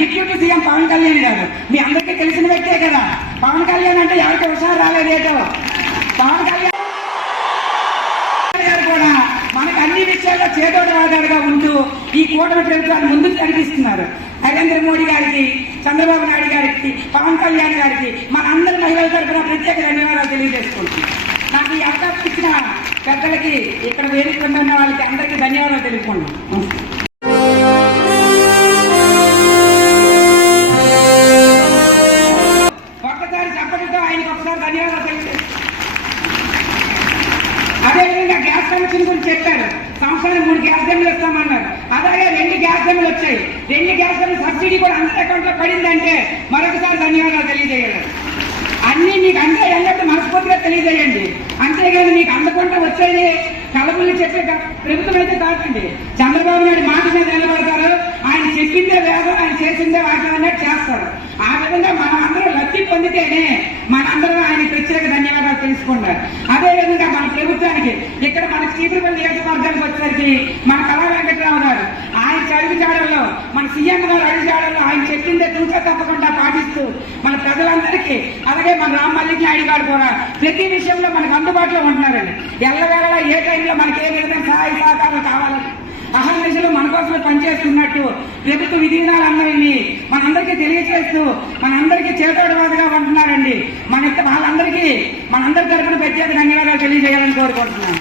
Deputy CM Pawan Kalyan గారు మీ అందరికీ తెలిసిన వ్యక్తే కదా. పవన్ కళ్యాణ్ అంటే ఎవరికి హుషారు రాలేదేటో. పవన్ కళ్యాణ్ గారు కూడా మనకు అన్ని విషయాల్లో చేదోడు వాదాడుగా ఉంటూ ఈ కూటమి ప్రభుత్వాన్ని ముందుకు నడిపిస్తున్నారు. నరేంద్ర మోడీ గారికి, చంద్రబాబు నాయుడు గారికి, పవన్ కళ్యాణ్ గారికి మన అందరి మహిళల తరఫున ప్రత్యేక ధన్యవాదాలు తెలియజేసుకుంటున్నాను. నాకు ఈ అవకాశం ఇచ్చిన పెద్దలకి, ఇక్కడ వేదిక ఉన్న వాళ్ళకి అందరికీ ధన్యవాదాలు తెలుపుకుంటున్నాను. ఒక్కసారి చెప్పడంతో ఆయనకు ఒకసారి ధన్యవాదాలు తెలియజేస్తాను. అదేవిధంగా గ్యాస్ కనెక్షన్ గురించి చెప్పారు. సంవత్సరానికి 3 గ్యాస్ గన్లు ఇస్తామన్నారు. అలాగే 2 గ్యాస్ గన్లు వచ్చాయి. 2 గ్యాస్ గన్లు సబ్సిడీ కూడా అందరి అకౌంట్లో పడిందంటే మరొకసారి ధన్యవాదాలు తెలియజేయాలి. అన్నీ మీకు అంటే అన్నట్టు మనస్ఫూర్తిగా తెలియజేయండి. అంతేగాని మీకు అందకుండా వచ్చేది కలబుల్ని చెప్పే ప్రభుత్వం అయితే కాదండి. చంద్రబాబు నాయుడు మాట మీద నిలబడతారు. ఆయన చెప్పిందే వేదం, ఆయన చేసిందే వాక్యం అన్నట్టు చేస్తారు. ఆ విధంగా మనం అందరం లబ్ధి పొందితేనే మనందరం ఆయన ప్రత్యేక ధన్యవాదాలు తెలుసుకుంటారు. అదేవిధంగా మన ప్రభుత్వానికి ఇక్కడ మన చీపురుపల్లి నియోజకవర్గానికి వచ్చేసరికి మన కళా వెంకటరావు గారు ఆయన చదువు జాడల్లో, మన సీఎం గారు అడుగు జాడల్లో ఆయన చెప్పిందే తూచా తప్పకుండా పాటిస్తూ మన ప్రజలందరికీ, అలాగే మన రామ్మల్లికి నాయుడు గారు కూడా ప్రతి విషయంలో మనకు అందుబాటులో ఉంటున్నారండి. ఎల్లవేళలా ఏ టైంలో మనకి ఏ విధంగా సహాయ సహకారాలు కావాలని అహర్నిశలు మన కోసమే పనిచేస్తున్నట్టు ప్రభుత్వ విధానాలు అందరినీ మనందరికీ తెలియజేస్తూ మనందరికీ చేతోడవాదుగా ఉంటున్నారండి. మనందరి తరఫున ప్రత్యేక ధన్యవాదాలు తెలియజేయాలని కోరుకుంటున్నాను.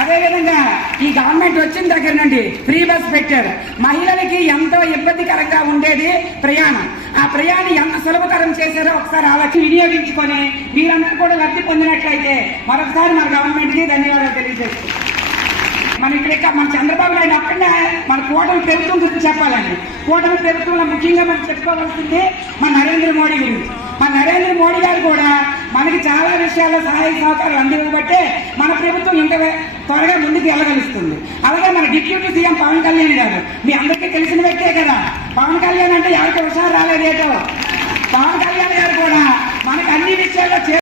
అదేవిధంగా ఈ గవర్నమెంట్ వచ్చిన దగ్గర నుండి ఫ్రీ బస్ పెట్టారు. మహిళలకి ఎంతో ఇబ్బందికరంగా ఉండేది ప్రయాణం. ఆ ప్రయాణం ఎంత సులభతరం చేశారో ఒకసారి ఆలోచన వినియోగించుకొని మీరందరూ కూడా లబ్ధి పొందినట్లయితే మరొకసారి మన గవర్నమెంట్ కి ధన్యవాదాలు తెలియజేస్తున్నాం. మన చంద్రబాబు నాయుడు అక్కడనే మన కూటమి ప్రభుత్వం గురించి చెప్పాలండి. కూటమి ప్రభుత్వంలో ముఖ్యంగా మనం చెప్పుకోవాల్సింది మన నరేంద్ర మోడీ గురించి. మన నరేంద్ర మోడీ గారు కూడా మనకి చాలా విషయాల్లో సహాయ సహకారాలు అందివ్వబట్టే మన ప్రభుత్వం ఇంత త్వరగా ముందుకు వెళ్ళగలుస్తుంది. అలాగే మన డిప్యూటీ సీఎం పవన్ కళ్యాణ్ గారు మీ అందరికీ తెలిసిన వ్యక్తే కదా. పవన్ కళ్యాణ్ అంటే ఎవరికి హుషారు రాలేదేటో. పవన్ కళ్యాణ్ గారు కూడా మనకు అన్ని విషయాల్లో